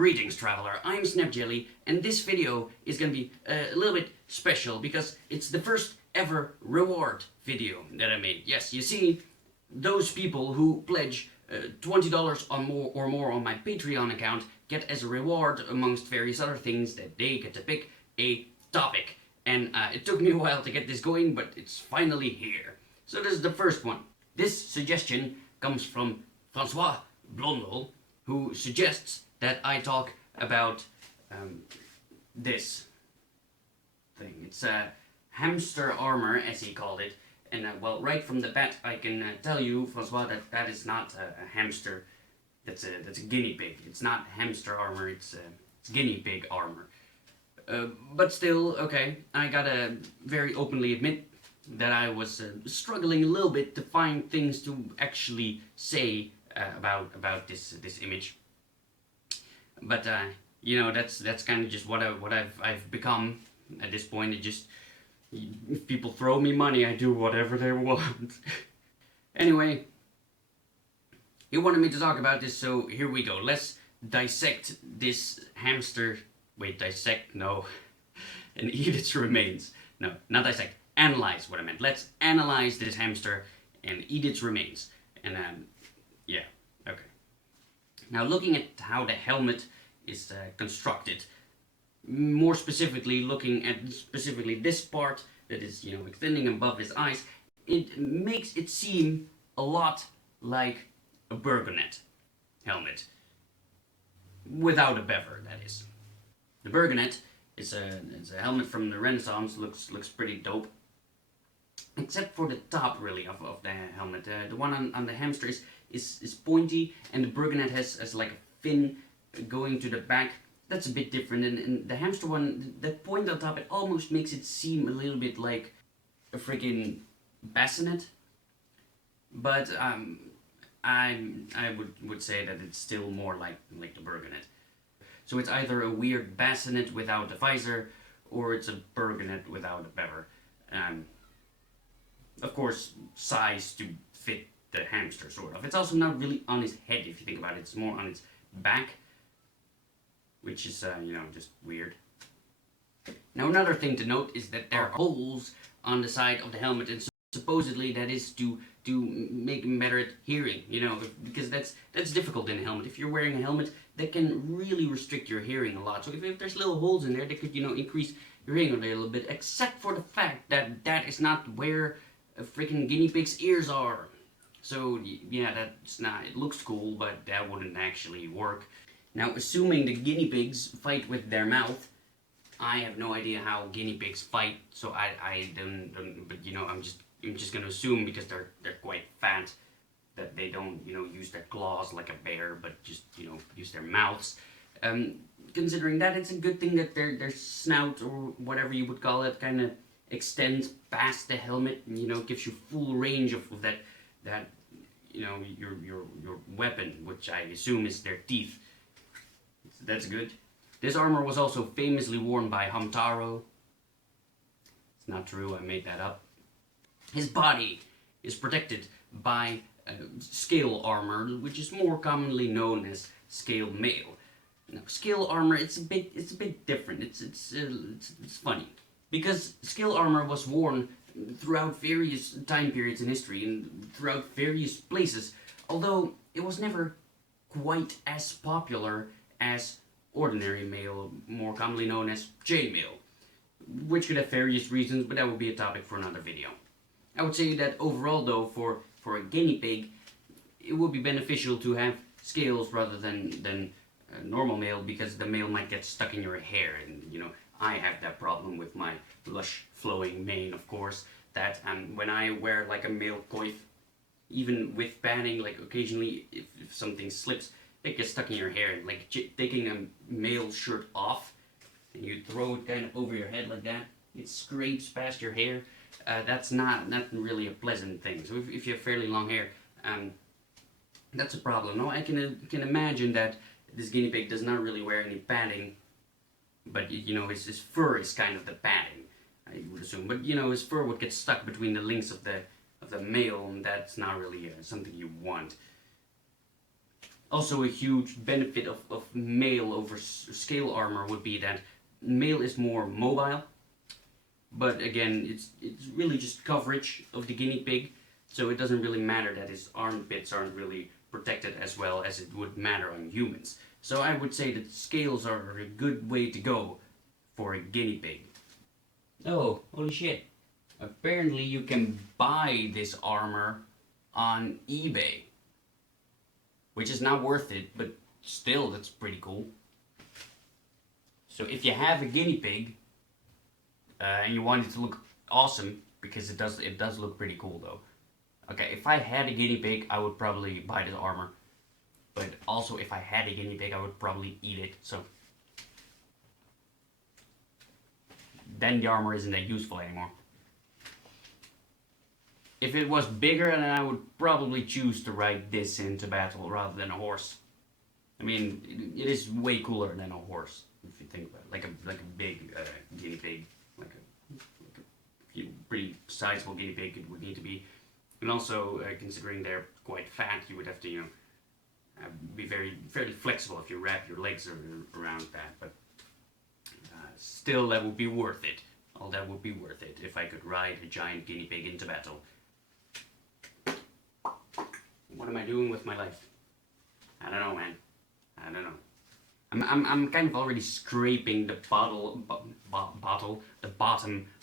Greetings traveler, I'm SnapJelly, and this video is gonna be a little bit special because it's the first ever reward video that I made. Yes, you see, those people who pledge $20 or more on my Patreon account get as a reward, amongst various other things, that they get to pick a topic. And it took me a while to get this going, but it's finally here. So this is the first one. This suggestion comes from Francois Blondel, who suggests that I talk about this thing. It's hamster armor, as he called it. And well, right from the bat, I can tell you, Francois, that that is not a hamster. That's a guinea pig. It's not hamster armor. It's guinea pig armor. But still, okay. I gotta very openly admit that I was struggling a little bit to find things to actually say about this image. But you know, that's kind of just what I've become at this point. It just, if people throw me money, I do whatever they want. Anyway, he wanted me to talk about this, so here we go. Let's dissect this hamster. Wait, dissect? No. And eat its remains. No, not dissect. Analyze what I meant. Let's analyze this hamster and eat its remains. And yeah, okay. Now, looking at how the helmet is constructed, more specifically looking at specifically this part that is, you know, extending above his eyes, it makes it seem a lot like a burgonet helmet. Without a bever, that is. The burgonet is a helmet from the Renaissance, looks pretty dope. Except for the top, really, of the helmet. The one on the hamster is pointy, and the burgonet has like a fin going to the back. That's a bit different, and the hamster one, that point on top, it almost makes it seem a little bit like a freaking bassinet. But I would say that it's still more like the burgonet. So it's either a weird bassinet without a visor, or it's a burgonet without a bever. Of course, size to fit the hamster, sort of. It's also not really on his head, if you think about it. It's more on its back, which is, you know, just weird. Now, another thing to note is that there are holes on the side of the helmet, and supposedly that is to make him better at hearing, you know, because that's difficult in a helmet. If you're wearing a helmet, that can really restrict your hearing a lot. So if there's little holes in there, they could, you know, increase your hearing a little bit, except for the fact that that is not where a freaking guinea pig's ears are. So yeah, that's not, it looks cool, but that wouldn't actually work. Now, assuming the guinea pigs fight with their mouth, I have no idea how guinea pigs fight, so I don't, but you know, I'm just gonna assume, because they're quite fat, that they don't, you know, use their claws like a bear, but just, you know, use their mouths. Considering that, it's a good thing that their snout, or whatever you would call it, kind of extends past the helmet, and, you know, gives you full range of that you know, your weapon, which I assume is their teeth. So that's good. This armor was also famously worn by Hamtaro. It's not true, I made that up. His body is protected by scale armor, which is more commonly known as scale mail. Now, scale armor, it's a bit different. It's funny, because scale armor was worn throughout various time periods in history and throughout various places, although it was never quite as popular as ordinary mail, more commonly known as chainmail, which could have various reasons, but that would be a topic for another video. I would say that overall, though, for a guinea pig, it would be beneficial to have scales rather than normal mail, because the mail might get stuck in your hair, and, you know, I have that problem with my lush flowing mane, of course, that when I wear like a male coif, even with padding, like occasionally if something slips, it gets stuck in your hair, and like taking a male shirt off and you throw it kind of over your head like that, it scrapes past your hair. That's not really a pleasant thing. So if you have fairly long hair, that's a problem. No, I can imagine that this guinea pig does not really wear any padding, but you know, his fur is kind of the padding, I would assume. But you know, his fur would get stuck between the links of the male, and that's not really something you want. Also, a huge benefit of male over scale armor would be that male is more mobile, but again, it's really just coverage of the guinea pig, so it doesn't really matter that his armpits aren't really protected as well as it would matter on humans. So I would say that scales are a good way to go for a guinea pig. Oh, holy shit. Apparently you can buy this armor on eBay. Which is not worth it, but still, that's pretty cool. So if you have a guinea pig, and you want it to look awesome, because it does look pretty cool though. Okay, if I had a guinea pig, I would probably buy this armor. But also, if I had a guinea pig, I would probably eat it, so... then the armor isn't that useful anymore. If it was bigger, then I would probably choose to ride this into battle rather than a horse. I mean, it is way cooler than a horse, if you think about it. Like a big guinea pig, like a pretty sizable guinea pig it would need to be. And also, considering they're quite fat, you would have to, be fairly flexible if you wrap your legs around that. But still, that would be worth it. All that would be worth it if I could ride a giant guinea pig into battle. What am I doing with my life? I don't know, man. I don't know. I'm kind of already scraping the bottom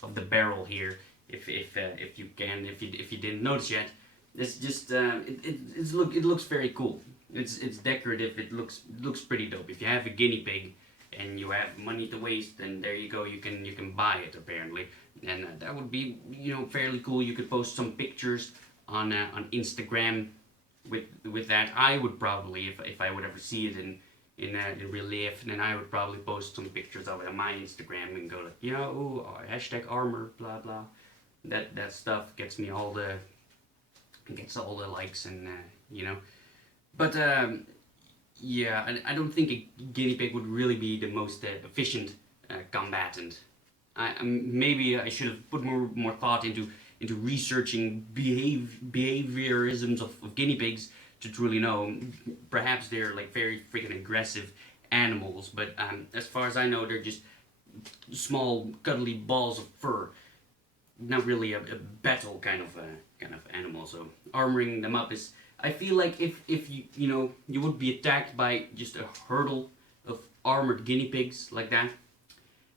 of the barrel here. If you didn't notice yet, it's just it looks very cool. It's decorative. It looks pretty dope. If you have a guinea pig and you have money to waste, then there you go. You can buy it apparently, and that would be fairly cool. You could post some pictures on Instagram. With that, I would probably, if I would ever see it in real life, then I would probably post some pictures of it on my Instagram and go like, hashtag armor, blah blah. That stuff gets all the likes and But yeah, I don't think a guinea pig would really be the most efficient combatant. Maybe I should have put more thought into researching behaviorisms of guinea pigs to truly know. Perhaps they're like very freaking aggressive animals, but as far as I know, they're just small, cuddly balls of fur. Not really a battle kind of animal. So armoring them up is. I feel like if you would be attacked by just a hurdle of armored guinea pigs like that.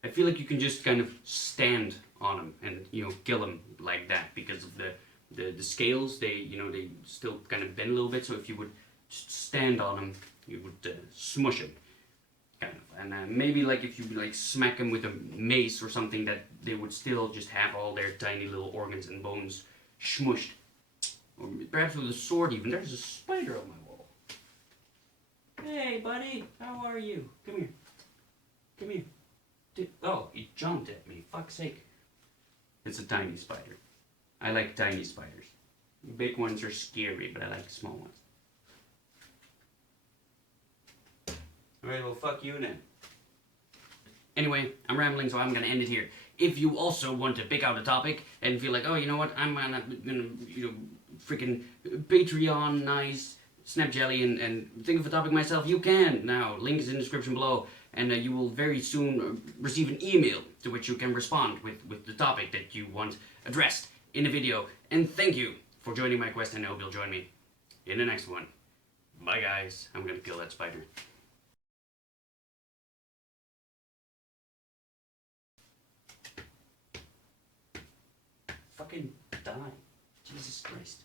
I feel like you can just kind of stand on them and kill them like that because of the scales. They still kind of bend a little bit. So if you would just stand on them, you would smush them, kind of. And maybe like if you like smack them with a mace or something, that they would still just have all their tiny little organs and bones smushed. Or perhaps with a sword even. There's a spider on my wall. Hey buddy, how are you? Come here. Come here. Oh, he jumped at me. Fuck's sake. It's a tiny spider. I like tiny spiders. Big ones are scary, but I like small ones. Alright, well fuck you then. Anyway, I'm rambling, so I'm gonna end it here. If you also want to pick out a topic and feel like, oh, you know what, I'm gonna freaking Patreon, nice, SnapJelly, and think of a topic myself, you can. Now, link is in the description below. And you will very soon receive an email to which you can respond with the topic that you want addressed in the video. And thank you for joining my quest, and I hope you'll join me in the next one. Bye guys, I'm gonna kill that spider. Fucking die. Jesus Christ.